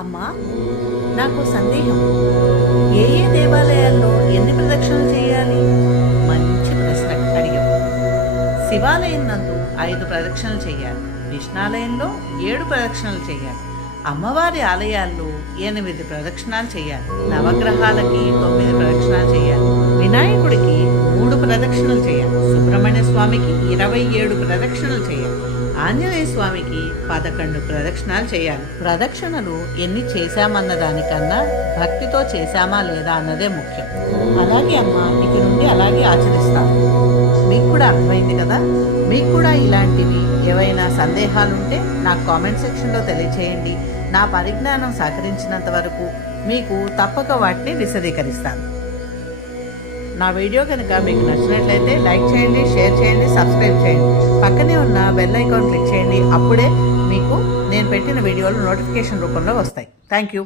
అమ్మా, నాకు సందేహం. ఏ ఏ దేవాలయాల్లో ఎన్ని ప్రదక్షిణలు చేయాలి? మంచి ప్రశ్న అడిగాం. శివాలయం నందు 5 ప్రదక్షిణలు చేయాలి. విష్ణాలయంలో 7 ప్రదక్షిణలు చేయాలి. అమ్మవారి ఆలయాల్లో 8 ప్రదక్షిణాలు చేయాలి. నవగ్రహాలకి 9 ప్రదక్షిణాలు చేయాలి. వినాయకుడికి 3 ప్రదక్షిణలు చేయాలి. సుబ్రహ్మణ్య స్వామికి 27 ప్రదక్షిణలు చేయాలి. ఆంజనేయ స్వామికి 11 ప్రదక్షిణాలు చేయాలి. ప్రదక్షిణలు ఎన్ని చేశామన్న దానికన్నా భక్తితో చేశామా లేదా అన్నదే ముఖ్యం. అలాగే అమ్మ, ఇక నుండి అలాగే ఆచరిస్తాను. మీకు కూడా అర్థమైంది కదా? మీకు కూడా ఇలాంటివి ఏవైనా సందేహాలుంటే నాకు కామెంట్ సెక్షన్లో తెలియచేయండి. నా పరిజ్ఞానం సహకరించినంత వరకు మీకు తప్పక వాటిని విశదీకరిస్తాను. నా వీడియో కనుక మీకు నచ్చినట్లయితే లైక్ చేయండి, షేర్ చేయండి, సబ్స్క్రైబ్ చేయండి. పక్కనే ఉన్న బెల్ ఐకాన్ క్లిక్ చేయండి. అప్పుడే మీకు నేను పెట్టిన వీడియోలు నోటిఫికేషన్ రూపంలో వస్తాయి. Thank you.